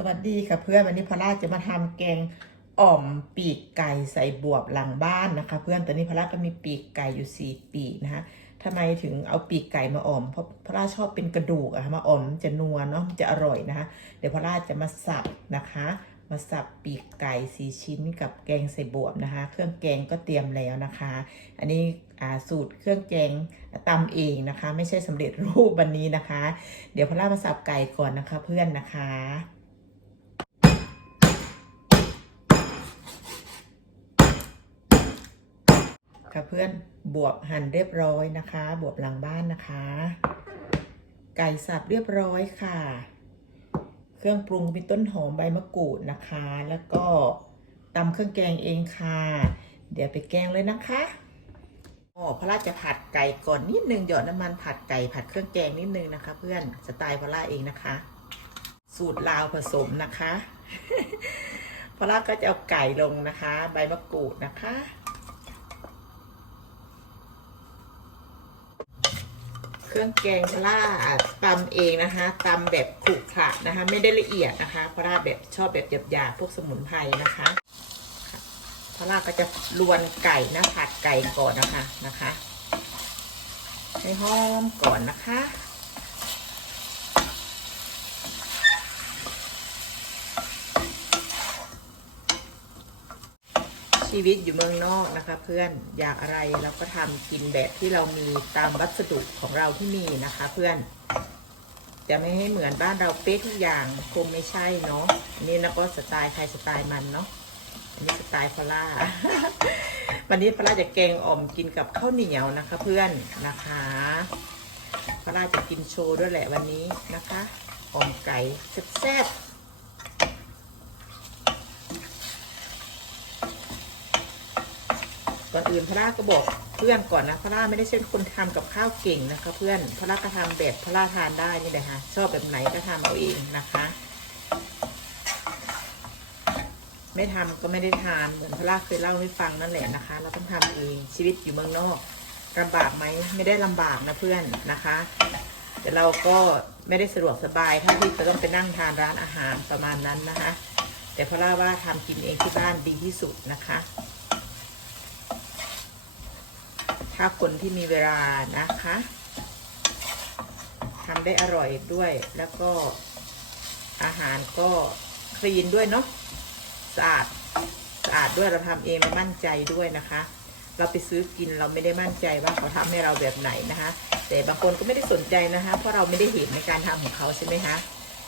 สวัสดีค่ะเพื่อนวันนี้พอล่าจะมาทำแกงอ่อมปีกไก่ใส่บวบหลังบ้านนะคะ เพื่อนตอนนี้พอล่าก็มีปีกไก่อยู่สี่ปีกนะคะทำไมถึงเอาปีกไก่มาอ่อมเพราะพอล่าชอบเป็นกระดูกอะค่ะมาอ่อมจะนัวเนาะจะอร่อยนะคะ เดี๋ยวพอล่าจะมาสับนะคะ มาสับปีกไก่สีชิ้นกับแกงใส่บวบนะคะ เครื่องแกงก็เตรียมแล้วนะคะ อันนี้สูตรเครื่องแกงตำเองนะคะ ไม่ใช่สำเร็จรูปวันนี้นะคะ เดี๋ยวพอล่ามาสับไก่ก่อนนะคะ เพื่อนนะคะ ค่ะเพื่อนบวบหั่นเรียบร้อยนะคะ บวบหลังบ้านนะคะ ไก่สับเรียบร้อยค่ะ เครื่องปรุงมีต้นหอมใบมะกรูดนะคะ แล้วก็ตำเครื่องแกงเองค่ะ เดี๋ยวไปแกงเลยนะคะอ๋อพระราจะผัดไก่ก่อนนิดนึงหยอดน้ำมันผัดไก่ผัดเครื่องแกงนิดนึงนะคะ เพื่อนสไตล์พระราเองนะคะ สูตรลาวผสมนะคะพระราก็จะเอาไก่ลงนะคะ ใบมะกรูดนะคะ เค รื่อง แกงพลาตำเองนะคะตำแบบขรุขระนะคะ ไม่ได้ละเอียดนะคะพลาแบบชอบแบบหยาบๆพวกสมุนไพรนะคะพลาก็จะลวนไก่นะผัดไก่ก่อนนะคะนะคะ ให้หอมก่อนนะคะ ชีวิตอยู่เมืองนอกนะคะ เพื่อนอยากอะไรเราก็ทำกินแบบที่เรามีตามวัสดุของเราที่มีนะคะ เพื่อนจะไม่ให้เหมือนบ้านเราเป๊ะทุกอย่างคงไม่ใช่เนาะอันนี้แล้วก็สไตล์ใครสไตล์มันเนาะอันนี้สไตล์พล่าวันนี้พล่าจะแกงอ่อมกินกับข้าวเหนียวนะคะ เพื่อนนะคะพล่าจะกินโชว์ด้วยแหละวันนี้นะคะอ่อมไก่แซ่บๆ อื่นพระราก็บอกเพื่อนก่อนนะพระราไม่ได้ใช่นคนทำกับข้าวเก่งนะคะ เพื่อนพระราก็ทำแบบพระราทานได้นี่แหละค่ะชอบแบบไหนก็ทำเอาเองนะคะ ไม่ทำก็ไม่ได้ทานเหมือนพระราเคยเล่าให้ฟังนั่นแหละนะคะ เราต้องทำเองชีวิตอยู่เมืองนอกลำบากไหมไม่ได้ลำบากนะเพื่อนนะคะแต่เราก็ไม่ได้สะดวกสบายเท่าที่จะต้องไปนั่งทานร้านอาหารประมาณนั้นนะคะ แต่พระราว่าทำกินเองที่บ้านดีที่สุดนะคะ ถ้าคนที่มีเวลานะคะทำได้อร่อยด้วยแล้วก็อาหารก็คลีนด้วยเนาะสะอาดสะอาดด้วยเราทำเองเรามั่นใจด้วยนะคะ เราไปซื้อกินเราไม่ได้มั่นใจว่าเขาทำให้เราแบบไหนนะคะ แต่บางคนก็ไม่ได้สนใจนะคะ เพราะเราไม่ได้เห็นในการทำของเขาใช่ไหมคะ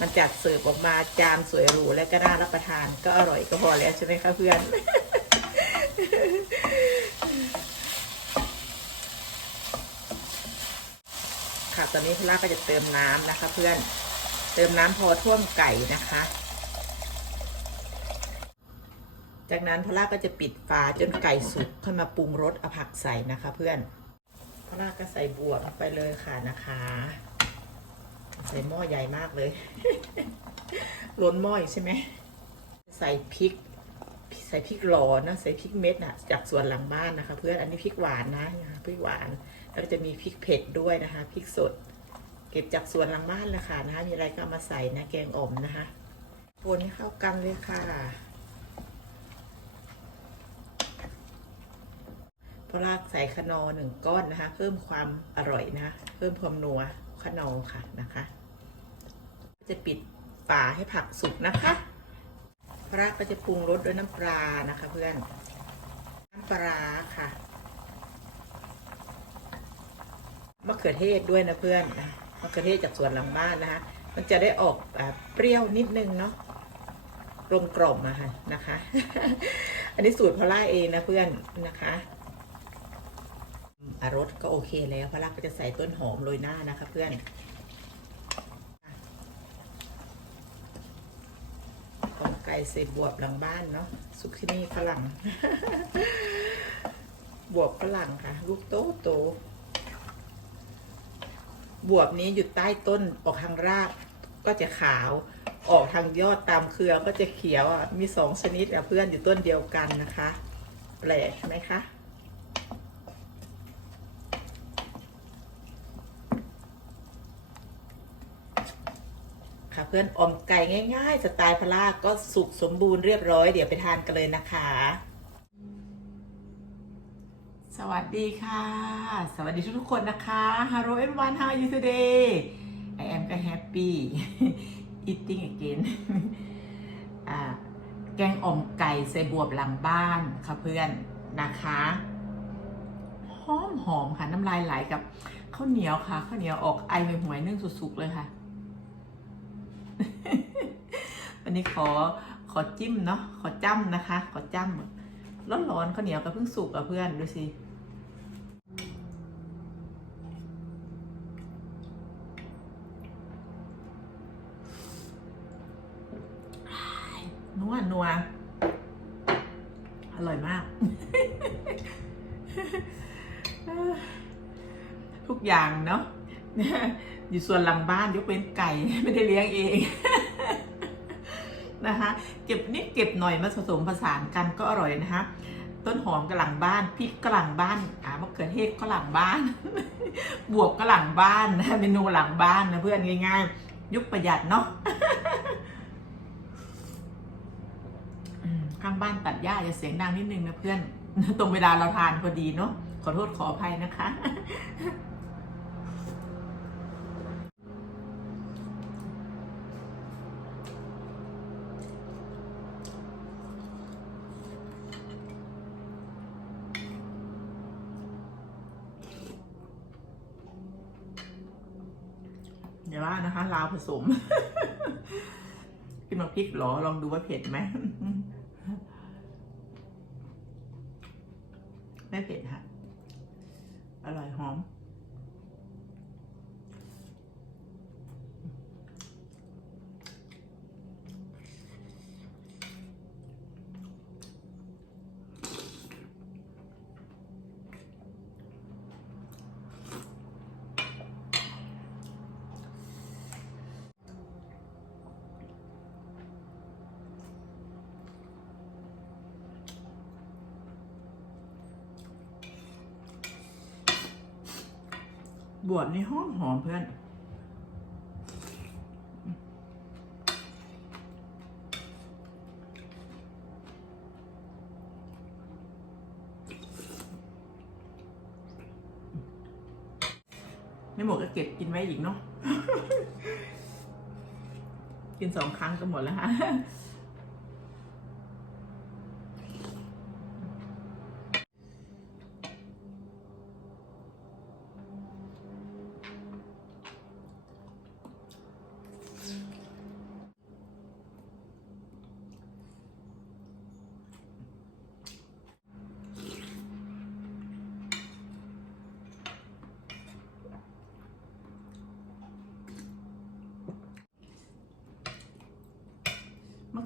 มันจัดเสิร์ฟออกมาจานสวยหรูและก็น่ารับประทานก็อร่อยก็พอแล้วใช่ไหมคะเพื่อน ค่ะ ตอนนี้พล่าก็จะเติมน้ำนะคะ เพื่อน เติมน้ำพอท่วมไก่นะคะ จากนั้นพล่าก็จะปิดฝาจนไก่สุกค่อยมาปรุงรสเอาผักใส่นะคะ เพื่อนพล่าก็ใส่บวบไปเลยค่ะนะคะ ใส่หม้อใหญ่มากเลย ล้นหม้ออใช่ไหม ใส่พริกใส่พริกหลอนะใส่พริกเม็ดนะจากสวนหลังบ้านนะคะ เพื่อนอันนี้พริกหวานนะพริกหวาน แล้วจะมีพริกเผ็ดด้วยนะคะพริกสด เก็บจากสวนหลังบ้านเลยค่ะนะคะ มีอะไรก็มาใส่นะแกงอ่อมนะคะคนให้เข้ากันเลยค่ะ พอรากใส่ขนอหนึ่งก้อนนะคะ เพิ่มความอร่อยนะคะ เพิ่มความนัวขนอค่ะนะคะ จะปิดฝาให้ผักสุกนะคะพระก็จะปรุงรสด้วยน้ำปลานะคะเพื่อน น้ำปลาค่ะ มะเขือเทศด้วยนะเพื่อนนะมะเขือเทศจากสวนหลังบ้านนะคะ มันจะได้ออกแบบเปรี้ยวนิดนึงเนาะกลมกล่อมอะค่ะนะคะ อันนี้สูตรพอล่าเองนะเพื่อนนะคะอารสก็โอเคแล้วพอล่าก็จะใส่ต้นหอมโรยหน้านะคะ เพื่อนของไก่ใส่บวบหลังบ้านเนาะสุกินี่ฝรั่ง บวบฝรั่งค่ะ ลูกโตโต บวบนี้อยู่ใต้ต้นออกทางรากก็จะขาว ออกทางยอดตามเครือก็จะเขียวอะมีสองชนิดอะเพื่อนอยู่ต้นเดียวกันนะคะ แปลกไหมคะค่ะเพื่อนออมไก่ง่าย ๆ สไตล์พลาก็สุกสมบูรณ์เรียบร้อยเดี๋ยวไปทานกันเลยนะคะ สวัสดีค่ะ สวัสดีทุกๆคนนะคะ Hello everyone how are you today I am ก็ happy eating again อ่าแกงอ่อมไก่ใส่บวบหลังบ้านค่ะเพื่อนนะคะหอมหอมค่ะ น้ำลายไหลกับข้าวเหนียวค่ะข้าวเหนียวออกไอไปหวยนึ่งสุกๆเลยค่ะ วันนี้ขอขอจิ้มเนาะขอจ้ำนะคะ ขอจ้ำร้อนๆข้าวเหนียวก็เพิ่งสุกอะเพื่อนดูสิ นัว อร่อยมาก ทุกอย่างเนาะอยู่ส่วนหลังบ้านยกเว้นไก่ไม่ได้เลี้ยงเอง นะคะ เก็บนิดเก็บหน่อยมาผสมผสานกันก็อร่อยนะคะต้นหอมก็หลังบ้านพริกก็หลังบ้านอ่ามะเขือเทศก็หลังบ้าน บวบก็หลังบ้านนะเมนูหลังบ้านนะเพื่อนง่าย ๆ ยุคประหยัดเนาะ อืม ข้างบ้านตัดหญ้าจะเสียงดังนิดนึงนะเพื่อน ตรงเวลาเราทานพอดีเนาะขอโทษขออภัยนะคะเดี๋ยวว่านะคะ ลาวผสมกินมาพริกหรอ ลองดูว่าเผ็ดไหมเผ็ดค่ะ อร่อยหอม บวชในห้องหอมเพื่อน ไม่หมดก็เก็บกินไว้อีกเนาะ กินสองครั้งก็หมดแล้วฮะ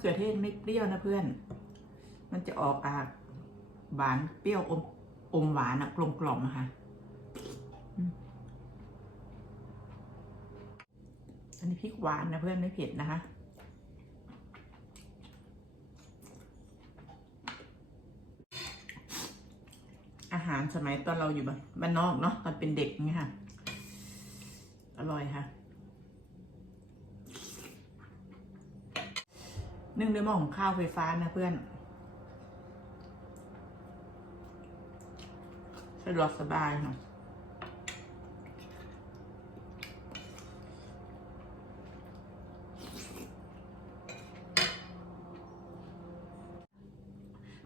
เขือเทศไม่เปรี้ยวนะเพื่อน มันจะออกอาหวานเปรี้ยวอมอมหวานอะกลมกล่อมๆนะคะอันนี้พริกหวานนะเพื่อนไม่เผ็ดนะคะอาหารสมัยตอนเราอยู่บ้านนอกเนาะตอนเป็นเด็กเงี้ยค่ะ อร่อยค่ะ นึ่งด้วยหม้อของข้าวไฟฟ้านะเพื่อน สะดวกสบายค่ะ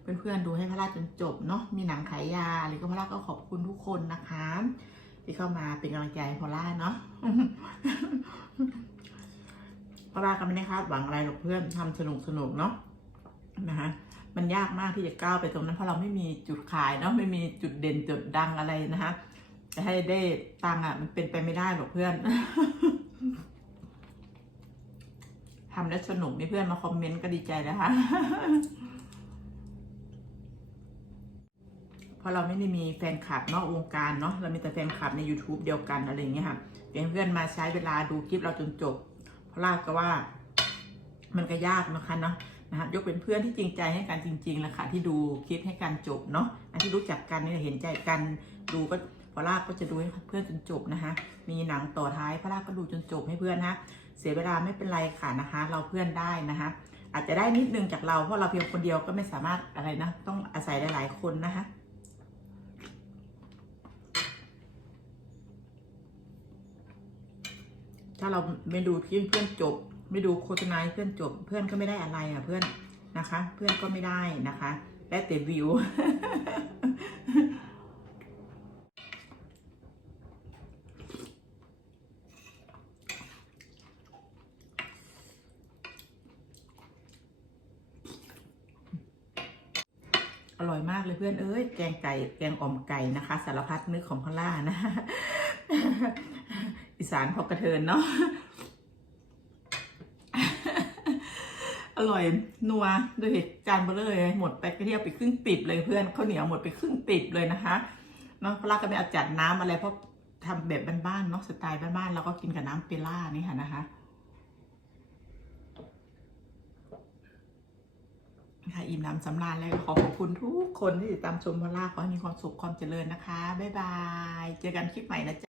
เพื่อนๆดูให้พระราชจนจบเนาะ มีหนังขายยา หรือก็พระราชก็ขอบคุณทุกคนนะคะ ที่เข้ามาเป็นกำลังใจให้พอล่าเนาะ พราก็ไม่ได้คาดหวังอะไรหรอกเพื่อนทำสนุกสนุกเนาะนะคะมันยากมากที่จะก้าวไปตรงนั้นเพราะเราไม่มีจุดขายเนาะไม่มีจุดเด่นจุดดังอะไรนะคะจะให้ได้ตังค์อะมันเป็นไปไม่ได้หรอกเพื่อนทำแล้วสนุกมีเพื่อนมาคอมเมนต์ก็ดีใจแล้วค่ะเพราะเราไม่ได้มีแฟนคลับนอกวงการเนาะเรามีแต่แฟนคลับใน YouTube เดียวกันอะไรอย่างเงี้ยค่ะเพื่อนเพื่อนๆมาใช้เวลาดูคลิปเราจนจบ พราะลาก็ว่า มันก็ยากนะคะเนาะนะคะยกเป็นเพื่อนที่จริงใจให้กันจริงๆแหละค่ะที่ดูคลิปให้กันจบเนาะอันที่รู้จักกันเนี่แหละเห็นใจกันดูก็พอลากก็จะดูให้เพื่อนจนจบนะคะ มีหนังต่อท้ายพอลากก็ดูจนจบให้เพื่อนนะเสียเวลาไม่เป็นไรค่ะนะคะ เราเพื่อนได้นะคะอาจจะได้นิดนึงจากเราเพราะเราเพียงคนเดียวก็ไม่สามารถอะไรนะ ต้องอาศัยหลาย ๆ คนนะคะ ถ้าเราไม่ดูที่เพื่อนจบ ไม่ดูโฆษณาเพื่อนจบ เพื่อนก็ไม่ได้อะไรอะเพื่อนนะคะ เพื่อนก็ไม่ได้นะคะและแต่วิวอร่อยมากเลยเพื่อนเอ้ย แกงไก่ แกงอ่อมไก่นะคะ สารพัดนึกของพล่านะ อีสานพอกระเทินเนาะอร่อยนัวด้วยเห็ดจานเบลเลยหมดไปกระเทียบไปครึ่งติบเลยเพื่อนข้าวเหนียวหมดไปครึ่งติบเลยนะคะเนาะพลาก็ไม่เอาจัดน้ำอะไรเพราะทำแบบบ้านๆเนาะสไตล์บ้านๆเราก็กินกับน้ำเปล่านี่ค่ะนะคะค่ะอิ่มน้ำสำราญเลยขอขอบคุณทุกคนที่ติดตามชมพอลล่าขอให้มีความสุขความเจริญนะคะ บ๊ายบาย เจอกันคลิปใหม่นะจ๊ะ